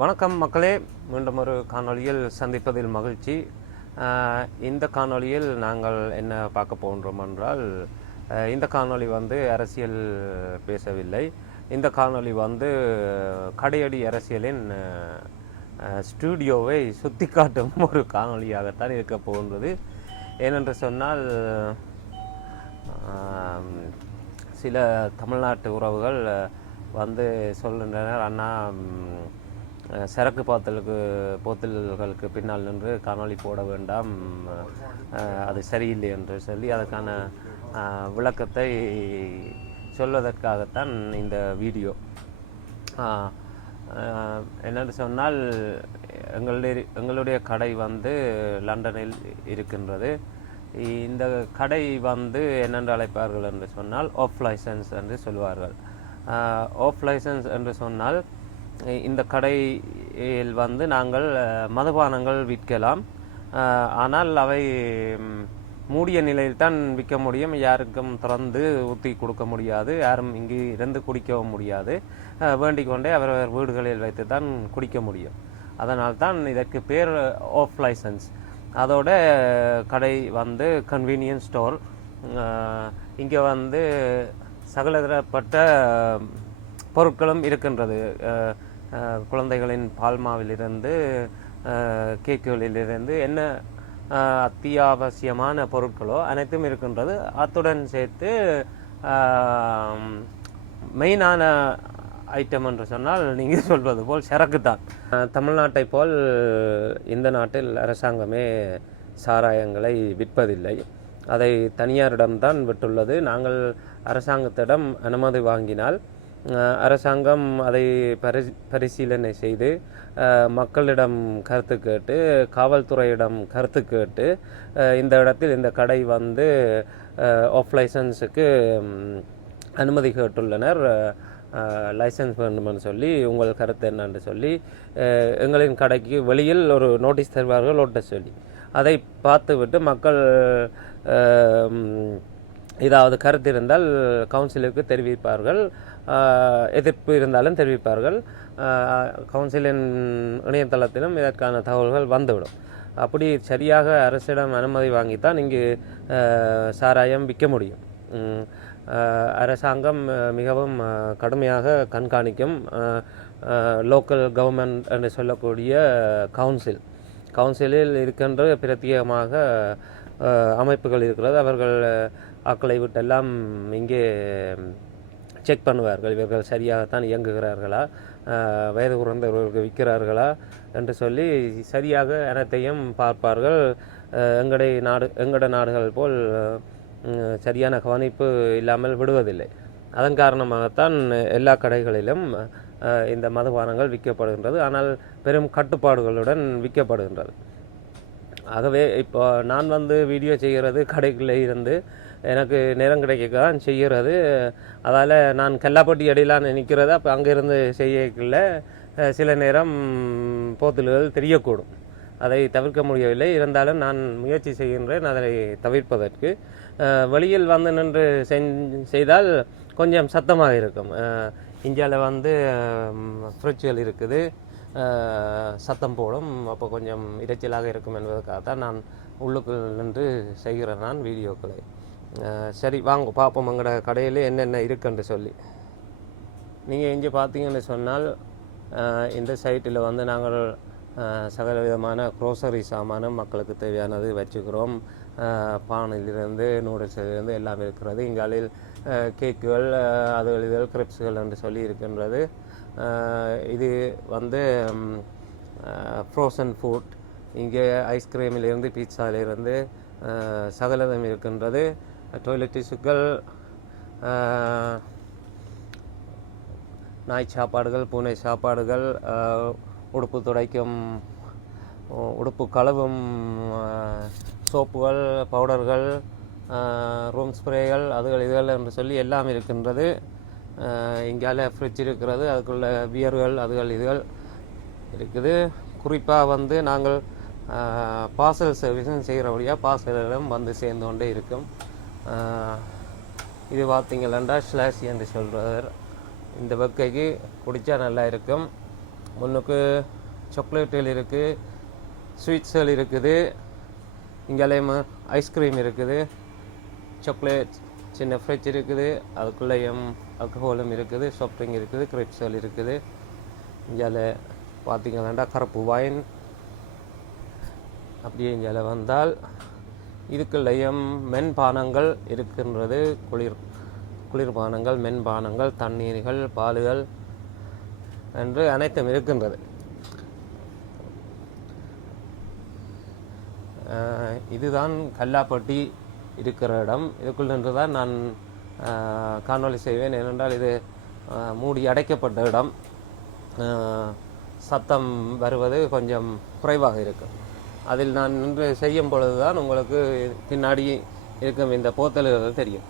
வணக்கம் மக்களே, மீண்டும் ஒரு காணொளியில் சந்திப்பதில் மகிழ்ச்சி. இந்த காணொளியில் நாங்கள் என்ன பார்க்க போகின்றோம் என்றால், இந்த காணொளி அரசியல் பேசவில்லை. இந்த காணொளி கடையடி அரசியலின் ஸ்டூடியோவை சுற்றி காட்டும் ஒரு காணொளியாகத்தான் இருக்க போகின்றது. ஏனென்று சொன்னால், சில தமிழ்நாட்டு உறவுகள் சொல்கின்றனர், அண்ணா சரக்கு போத்தல்களுக்கு பின்னால் நின்று காணொளி போட வேண்டாம், அது சரியில்லை என்று சொல்லி அதற்கான விளக்கத்தை சொல்வதற்காகத்தான் இந்த வீடியோ. என்னென்று சொன்னால், எங்களுடைய கடை லண்டனில் இருக்கின்றது. இந்த கடை என்னென்று அழைப்பார்கள் என்று சொன்னால் ஆஃப் லைசன்ஸ் என்று சொல்வார்கள். ஆஃப் லைசன்ஸ் என்று சொன்னால், இந்த கடையில் நாங்கள் மதுபானங்கள் விற்கலாம், ஆனால் அவை மூடிய நிலையில் தான் விற்க முடியும். யாருக்கும் திறந்து ஊற்றி கொடுக்க முடியாது, யாரும் இங்கு இருந்து குடிக்கவும் முடியாது. வேண்டிக் கொண்டே அவரவர் வீடுகளில் வைத்து தான் குடிக்க முடியும். அதனால் தான் இதற்கு பேர் ஆஃப் லைசன்ஸ். அதோட கடை கன்வீனியன்ஸ் ஸ்டோர். இங்கே சகலதரப்பட்ட பொருட்களும் இருக்கின்றது. குழந்தைகளின் பால்மாவிலிருந்து கேக்குகளிலிருந்து என்ன அத்தியாவசியமான பொருட்களோ அனைத்தும் இருக்கின்றது. அத்துடன் சேர்த்து மெயினான ஐட்டம் என்று சொன்னால், நீங்கள் சொல்வது போல் சரக்கு தான். தமிழ்நாட்டை போல் இந்த நாட்டில் அரசாங்கமே சாராயங்களை விற்பதில்லை. அதை தனியாரிடம்தான் விட்டுள்ளது. நாங்கள் அரசாங்கத்திடம் அனுமதி வாங்கினால் அரசாங்கம் அதை பரிசீலனை செய்து மக்களிடம் கருத்து கேட்டு, காவல்துறையிடம் கருத்து கேட்டு, இந்த இடத்தில் இந்த கடை ஆஃப் லைசன்ஸுக்கு அனுமதி கேட்டுள்ளனர், லைசன்ஸ் வேண்டுமென்று சொல்லி உங்கள் கருத்து என்னன்னு சொல்லி எங்களின் கடைக்கு வெளியில் ஒரு நோட்டீஸ் தருவார்கள், ஓட்ட சொல்லி. அதை பார்த்துவிட்டு மக்கள் ஏதாவது கருத்து இருந்தால் கவுன்சிலுக்கு தெரிவிப்பார்கள், எதிர்ப்பு இருந்தாலும் தெரிவிப்பார்கள். கவுன்சிலின் இணையதளத்திலும் இதற்கான தகவல்கள் வந்துவிடும். அப்படி சரியாக அரசிடம் அனுமதி வாங்கித்தான் இங்கு சாராயம் விற்க முடியும். அரசாங்கம் மிகவும் கடுமையாக கண்காணிக்கும். லோக்கல் கவர்மெண்ட் என்று சொல்லக்கூடிய கவுன்சிலில் இருக்கின்ற பிரத்யேகமாக அமைப்புகள் இருக்கிறது. அவர்கள் ஆக்களை விட்டெல்லாம் இங்கே செக் பண்ணுவார்கள், இவர்கள் சரியாகத்தான் இயங்குகிறார்களா, வயது குறைந்தவர்களுக்கு விற்கிறார்களா என்று சொல்லி சரியாக அனைத்தையும் பார்ப்பார்கள். எங்கட நாடுகள் போல் சரியான கவனிப்பு இல்லாமல் விடுவதில்லை. அதன் காரணமாகத்தான் எல்லா கடைகளிலும் இந்த மதுபானங்கள் விற்கப்படுகின்றது. ஆனால் பெரும் கட்டுப்பாடுகளுடன் விற்கப்படுகின்றது. ஆகவே இப்போ நான் வீடியோ செய்கிறது கடைக்குள்ளே இருந்து எனக்கு நேரம் கிடைக்கதான் செய்கிறது. அதால் நான் கல்லாப்பட்டி அடியிலான்னு நிற்கிறது. அப்போ அங்கேருந்து செய்யக்குள்ள சில நேரம் போத்தல்கள் தெரியக்கூடும். அதை தவிர்க்க முடியவில்லை. இருந்தாலும் நான் முயற்சி செய்கின்றேன் அதை தவிர்ப்பதற்கு. வெளியில் நின்று செய்தால் கொஞ்சம் சத்தமாக இருக்கும். இந்தியாவில் ஃப்ரிட்ஜுகள் இருக்குது, சத்தம் போடும், அப்போ கொஞ்சம் இரைச்சலாக இருக்கும் என்பதற்காக தான் நான் உள்ளுக்குள் நின்று செய்கிறேன் நான் வீடியோக்களை. சரி, வாங்க பார்ப்போம் எங்களோட கடையில் என்னென்ன இருக்குன்னு சொல்லி. நீங்கள் இங்கே பார்த்தீங்கன்னு சொன்னால், இந்த சைட்டில் நாங்கள் சகல விதமான க்ரோசரி சாமானும் மக்களுக்கு தேவையானது வச்சுக்கிறோம். பானிலிருந்து நூடுல்ஸிலிருந்து எல்லாம் இருக்கிறது. இங்காலில் கேக்குகள், அதுகள் இதுகள் கிரிப்ஸுகள் என்று சொல்லி இருக்கின்றது. இது ஃப்ரோசன் ஃபுட். இங்கே ஐஸ்கிரீமிலிருந்து பீட்சாவிலிருந்து சகலதம் இருக்கின்றது. டாய்லெட் டிஷ்யூக்கள், நாய் சாப்பாடுகள், பூனை சாப்பாடுகள், உடுப்பு துடைக்கும், உடுப்பு கழுவும் சோப்புகள், பவுடர்கள், ரூம் ஸ்ப்ரேகள், அதுகள் இதுகள் என்று சொல்லி எல்லாம் இருக்கின்றது. இங்கால ஃப்ரிட்ஜ் இருக்கிறது, அதுக்குள்ள பியர்கள், அதுகள் இதுகள் இருக்குது. குறிப்பாக நாங்கள் பார்சல் சர்வீஸும் செய்கிறபடியாக பார்சலிடம் சேர்ந்து கொண்டே இருக்கும். இது பார்த்தீங்களா ஸ்லாஷி என்று சொல்கிறார். இந்த வெக்கைக்கு குடித்தா நல்லா இருக்கும். முன்னுக்கு சாக்லேட்டுகள் இருக்குது, ஸ்வீட்ஸ்கள் இருக்குது, இங்கேயும் ஐஸ்கிரீம் இருக்குது, சாக்லேட் சின்ன ஃப்ரிட்ஜ் இருக்குது, அதுக்குள்ளேயும் ஆல்கஹாலும் இருக்குது, சாஃப்ட் ட்ரிங்க் இருக்குது, கிரிப்ஸ்கள் இருக்குது. இங்கே பார்த்தீங்கன்னா கருப்பு வைன். அப்படியே இங்கே வந்தால் இதுக்குள்ளேயும் மென்பானங்கள் இருக்கின்றது, குளிர்பானங்கள், மென்பானங்கள், தண்ணீர்கள், பால்கள் என்று அனைத்தும் இருக்கின்றது. இதுதான் கல்லாப்பட்டி இருக்கிற இடம். இதுக்குள் நின்று தான் நான் காணொளி செய்வேன். ஏனென்றால் இது மூடி அடைக்கப்பட்ட இடம், சத்தம் வருவது கொஞ்சம் குறைவாக இருக்கும். அதில் நான் நின்று செய்யும் பொழுது தான் உங்களுக்கு பின்னாடி இருக்கும் இந்த போத்தல்கள் தெரியும்.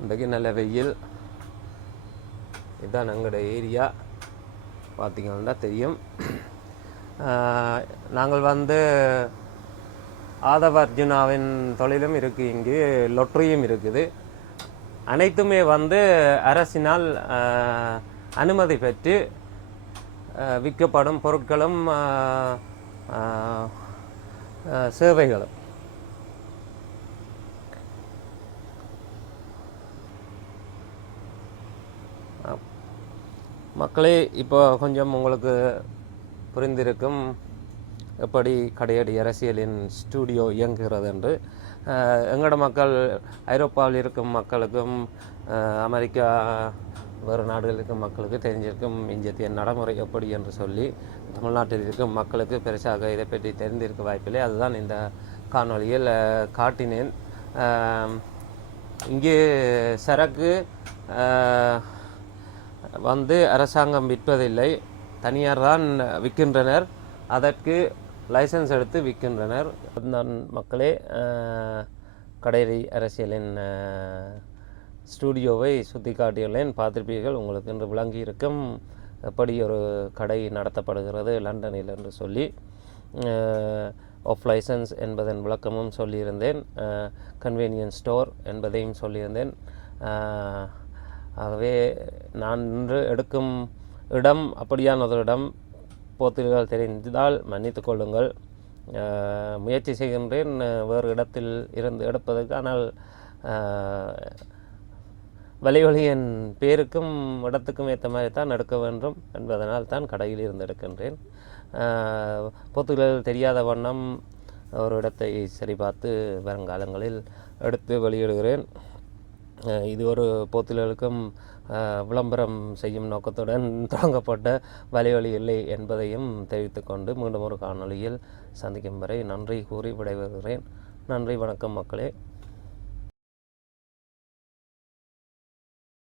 இன்றைக்கு நல்ல வெயில். இதுதான் எங்களுடைய ஏரியா, பார்த்திங்கன்னா தெரியும். நாங்கள் ஆதவ அர்ஜுனாவின் தொழிலும் இருக்குது, இங்கு லொட்டரியும் இருக்குது. அனைத்துமே அரசினால் அனுமதி பெற்று விற்கப்படும் பொருட்களும் சேவைகளும். மக்களே, இப்போ கொஞ்சம் உங்களுக்கு புரிந்திருக்கும் எப்படி கடையடி அரசியலின் ஸ்டூடியோ இயங்குகிறது என்று. எங்களோட மக்கள், ஐரோப்பாவில் இருக்கும் மக்களுக்கும் அமெரிக்கா வேறு நாடுகளில் இருக்கும் மக்களுக்கு தெரிஞ்சிருக்கும் இந்திய நடைமுறை எப்படி என்று சொல்லி. தமிழ்நாட்டில் இருக்கும் மக்களுக்கு பெருசாக இதை பற்றி தெரிந்திருக்க வாய்ப்பில்லை. அதுதான் இந்த காணொளியில் காட்டினேன். இங்கே சரக்கு அரசாங்கம் விற்பதில்லை, தனியார் தான் விற்கின்றனர். அதற்கு லைசன்ஸ் எடுத்து விற்கின்றனர். நான் மக்களே, கடையடி அரசியலின் ஸ்டூடியோவை சுற்றி காட்டியுள்ளேன், பார்த்திருப்பீர்கள். உங்களுக்கு இன்று விளங்கி இருக்கும் எப்படி ஒரு கடை நடத்தப்படுகிறது லண்டனில் என்று சொல்லி. ஆஃப் லைசன்ஸ் என்பதன் விளக்கமும் சொல்லியிருந்தேன், கன்வீனியன்ஸ் ஸ்டோர் என்பதையும் சொல்லியிருந்தேன். ஆகவே நான் இன்று எடுக்கும் இடம் அப்படியானது இடம். போத்தில்கள் தெரிந்தால் மன்னித்து கொள்ளுங்கள். முயற்சி செய்கின்றேன் வேறு இடத்தில் இருந்து எடுப்பதற்கு. ஆனால் வலைவலியின் பேருக்கும் இடத்துக்கும் ஏற்ற மாதிரி தான் எடுக்க வேண்டும் என்பதனால் தான் கடையில் இருந்து எடுக்கின்றேன். போத்துகள் தெரியாத வண்ணம் ஒரு இடத்தை சரி பார்த்து வருங்காலங்களில் எடுத்து வெளியிடுகிறேன். இது ஒரு போத்துகளுக்கும் விளம்பரம் செய்யும் நோக்கத்துடன் தொடங்கப்பட்ட வலைவலி இல்லை என்பதையும் தெரிவித்துக்கொண்டு மீண்டும் ஒரு காணொளியில் சந்திக்கும் வரை நன்றி கூறி விடைபெறுகிறேன். நன்றி, வணக்கம் மக்களே.